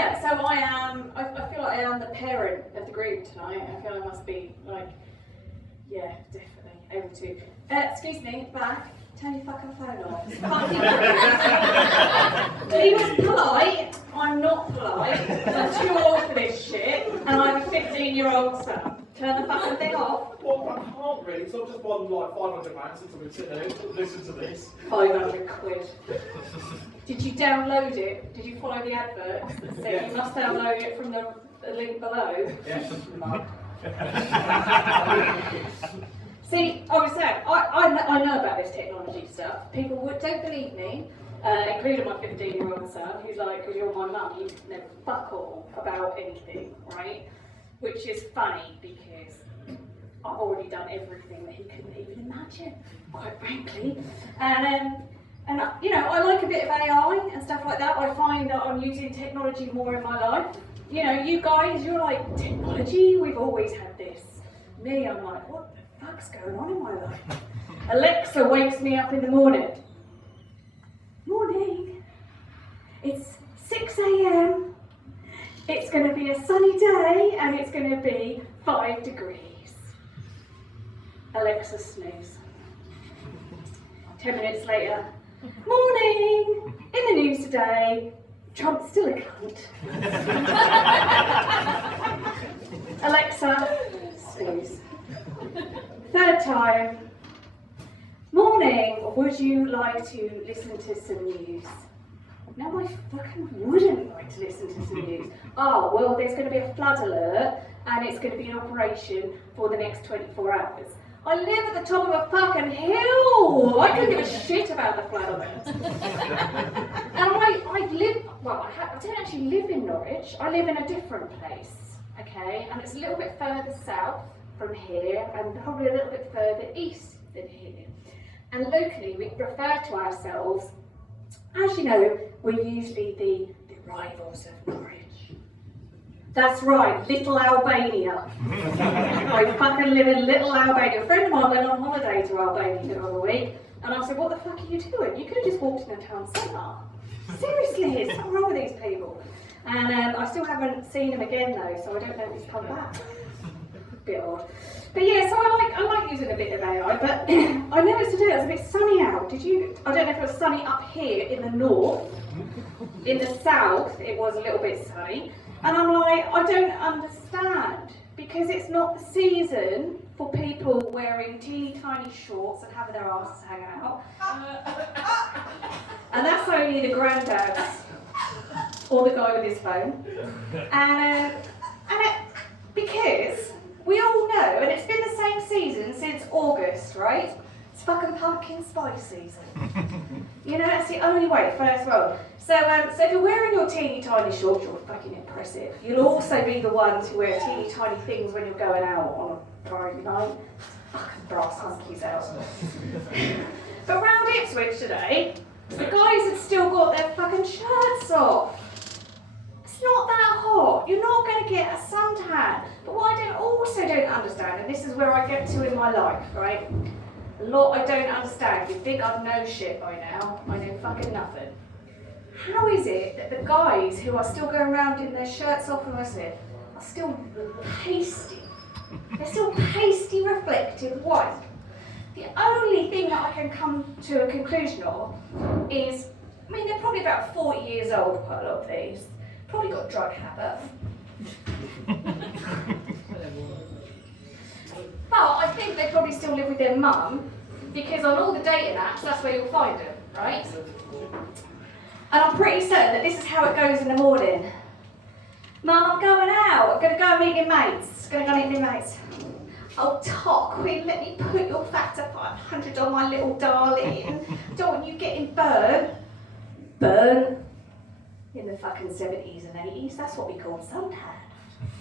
yeah, so I feel like I am the parent of the group tonight. I feel I must be like, yeah, definitely able to. Excuse me, back. Turn your fucking phone off. It's fucking He was polite. I'm not polite. I'm too old for this shit. And I have a 15-year-old son. Turn the fucking thing off. Well, I can't really, so I've just won like 500 pounds since I've been sitting there and listen to this. 500 quid. Did you download it? Did you follow the adverts that said you must download it from the link below? Yes. No. See, I was saying, I know about this technology stuff. People don't believe me, including my 15-year-old son, who's like, because you're my mum, you know fuck all about anything, right? Which is funny because I've already done everything that he couldn't even imagine, quite frankly. And you know, I like a bit of AI and stuff like that. I find that I'm using technology more in my life. You know, you guys, you're like, technology? We've always had this. Me, I'm like, what the fuck's going on in my life? Alexa wakes me up in the morning. Morning. It's 6 a.m. It's going to be a sunny day and it's going to be 5 degrees. Alexa snooze. 10 minutes later. Morning! In the news today, Trump's still a cunt. Alexa, snooze. Third time. Morning, would you like to listen to some news? No, I fucking wouldn't like to listen to some news. Oh, well, there's going to be a flood alert and it's going to be in operation for the next 24 hours. I live at the top of a fucking hill. I couldn't give a shit about the flood alert. And I live, well, I don't actually live in Norwich. I live in a different place, okay? And it's a little bit further south from here and probably a little bit further east than here. And locally, we refer to ourselves, as you know, we're usually the rivals of Norwich. That's right, Little Albania. I fucking live in Little Albania. A friend of mine went on holiday to Albania the other week, and I said, what the fuck are you doing? You could have just walked in the town centre. Seriously, there's something wrong with these people. And I still haven't seen him again though, so I don't know if he's come back. Bit odd. But yeah, so I like using a bit of AI, but I noticed today it was a bit sunny out. I don't know if it was sunny up here in the north. In the south, it was a little bit sunny. And I'm like, I don't understand, because it's not the season for people wearing teeny tiny shorts and having their asses hanging out. And that's only the granddads or the guy with his phone. Because we all know, and it's been the same season since August, right? It's fucking pumpkin spice season. You know, that's the only way, first world. So if you're wearing your teeny tiny shorts, you're fucking impressive. You'll also be the ones who wear teeny tiny things when you're going out on a Friday night. Fucking brass hunkies out. But round Ipswich today, the guys had still got their fucking shirts off. It's not that hot. You're not going to get a suntan. But what I also don't understand, and this is where I get to in my life, right? A lot I don't understand. You think I'd know shit by now. I know fucking nothing. How is it that the guys who are still going around in their shirts off and what's it, are still pasty? They're still pasty, reflective white. The only thing that I can come to a conclusion of is, I mean, they're probably about 40 years old, quite a lot of these. Probably got drug habit. But I think they probably still live with their mum, because on all the dating apps, that's where you'll find them, right? And I'm pretty certain that this is how it goes in the morning. Mum, I'm going out. I'm going to go and meet your mates. Oh, Toc, will you let me put your factor 500 on my little darling? Don't want you getting burnt. Burn? In the fucking 70s and 80s, that's what we called suntan.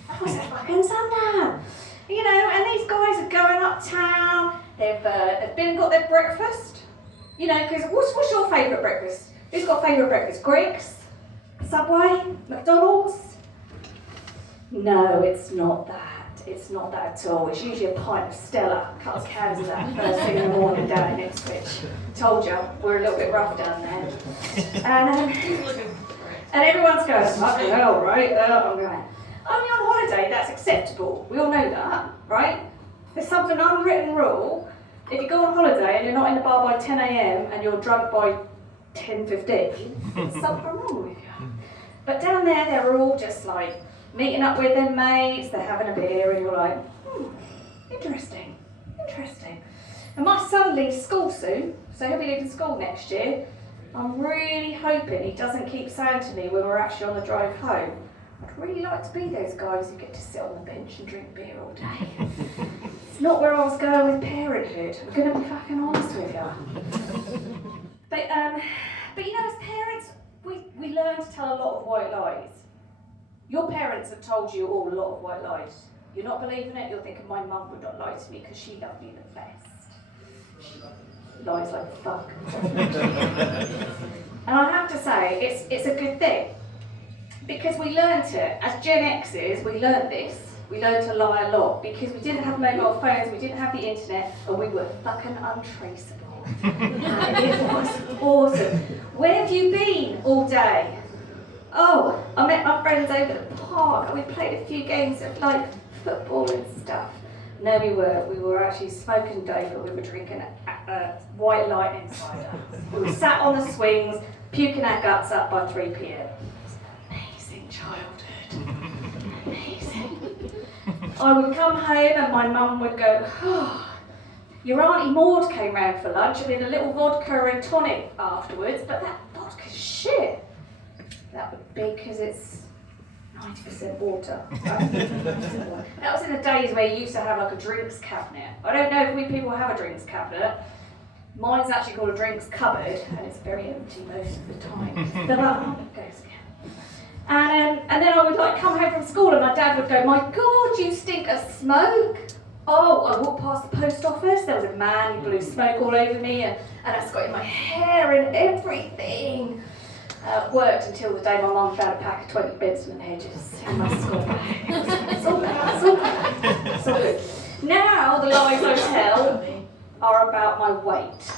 That was a fucking suntan. You know, and these guys are going uptown. They've been and got their breakfast. You know, because what's your favourite breakfast? Who's got favourite breakfast? Greggs? Subway? McDonald's? No, it's not that. It's not that at all. It's usually a pint of Stella. Cut cans of that first thing in the morning down in Ipswich. Told you, we're a little bit rough down there. And And everyone's going, fucking hell, right? I'm going, only on holiday, that's acceptable. We all know that, right? There's something unwritten rule. If you go on holiday and you're not in the bar by 10 a.m. and you're drunk by 10:15, there's something wrong with you. But down there, they're all just like meeting up with their mates, they're having a beer, and you're like, interesting. And my son leaves school soon, so he'll be leaving school next year. I'm really hoping he doesn't keep saying to me when we're actually on the drive home, I'd really like to be those guys who get to sit on the bench and drink beer all day. It's not where I was going with parenthood. I'm going to be fucking honest with you. But you know, as parents, we learn to tell a lot of white lies. Your parents have told you all a lot of white lies. You're not believing it, you're thinking my mum would not lie to me because she loved me the best. She lies like fuck. And I have to say, it's a good thing. Because we learnt it, as Gen Xers, we learnt this. We learned to lie a lot because we didn't have mobile phones, we didn't have the internet, and we were fucking untraceable. And it was awesome. Where have you been all day? Oh, I met my friends over the park and we played a few games of like football and stuff. No, we were actually smoking dope, but we were drinking white lightning cider. We were sat on the swings, puking our guts up by 3 p.m. Amazing childhood. Amazing. I would come home and my mum would go, oh, your Auntie Maud came round for lunch and a little vodka and tonic afterwards, but that vodka's shit. That would be because it's 90% water. Right? That was in the days where you used to have like a drinks cabinet. I don't know if we people have a drinks cabinet. Mine's actually called a drinks cupboard, and it's very empty most of the time. They're like, oh, it goes again. And then I would like come home from school, and my dad would go, my God, you stink of smoke. Oh, I walked past the post office. There was a man who blew smoke all over me, and that's got in my hair and everything. Worked until the day my mum found a pack of 20 Benson hedges in my school bag. It's all good. Now the lies I tell are about my weight.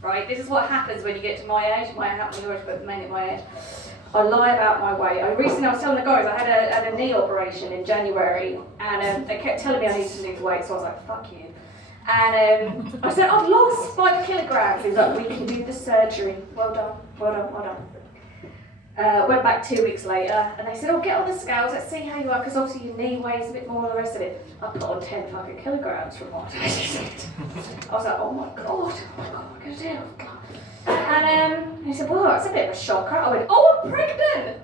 Right? This is what happens when you get to my age. It might happen to yours, but mainly my age. I lie about my weight. Recently I was telling the guys I had a knee operation in January, and they kept telling me I needed to lose weight, so I was like, fuck you. And I said, I've lost 5 kilograms. He was like, we can do the surgery. Well done. Went back 2 weeks later, and they said, oh, get on the scales, let's see how you are, because obviously your knee weighs a bit more than the rest of it. I put on 10 fucking kilograms from what I did. I was like, oh my God, what am I going to do? And he said, well, it's a bit of a shocker. I went, oh, I'm pregnant!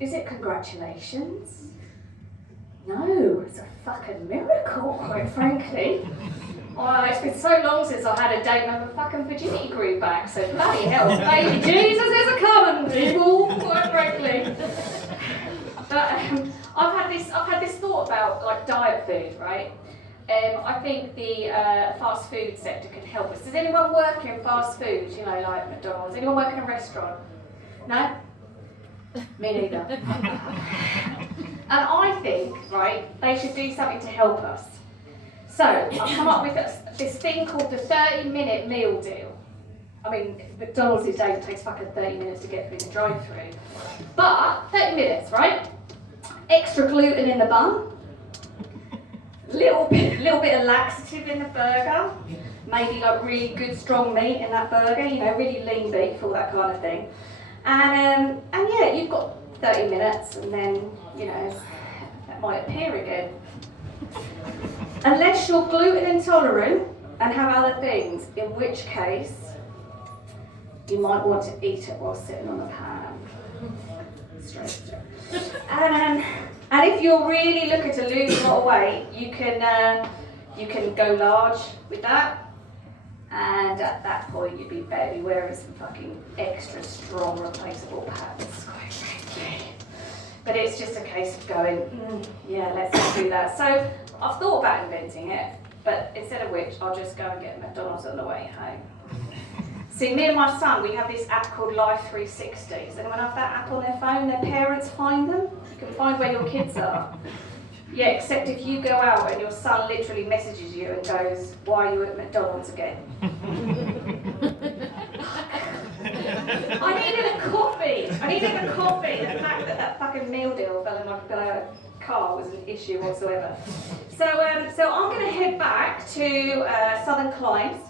Is it congratulations? No, it's a fucking miracle, quite frankly. It's been so long since I had a date and my fucking virginity grew back, so bloody hell, baby Jesus is a coming, people, quite frankly. But I've had this thought about like diet food, right? I think the fast food sector can help us. Does anyone work in fast food? You know, like McDonald's. Anyone work in a restaurant? No? Me neither. And I think, right, they should do something to help us. So, I've come up with this thing called the 30-minute meal deal. I mean, McDonald's these days, it takes fucking 30 minutes to get through the drive-thru. But, 30 minutes, right? Extra gluten in the bun. Little bit of laxative in the burger. Maybe like really good strong meat in that burger, you know, really lean beef, all that kind of thing. And yeah, you've got 30 minutes and then, you know, that might appear again. Unless you're gluten intolerant and have other things, in which case you might want to eat it while sitting on the pan. Straight. And if you're really looking to lose a lot of weight, you can go large with that. And at that point, you'd be better be wearing some fucking extra strong replaceable pants, quite frankly. But it's just a case of going, yeah, let's not do that. So I've thought about inventing it, but instead of which, I'll just go and get McDonald's on the way home. See, me and my son, we have this app called Life 360. Does anyone have that app on their phone? Their parents find them? You can find where your kids are. Yeah, except if you go out and your son literally messages you and goes, why are you at McDonald's again? I needed a coffee. The fact that that fucking meal deal fell in my car was an issue whatsoever. So I'm going to head back to Southern Climes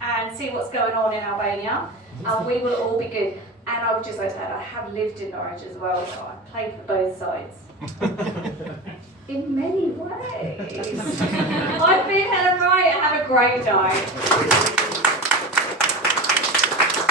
and see what's going on in Albania, and we will all be good. And I would just like to add, I have lived in Norwich as well, so I played for both sides. In many ways. I've been Helen Wright. Have a great night.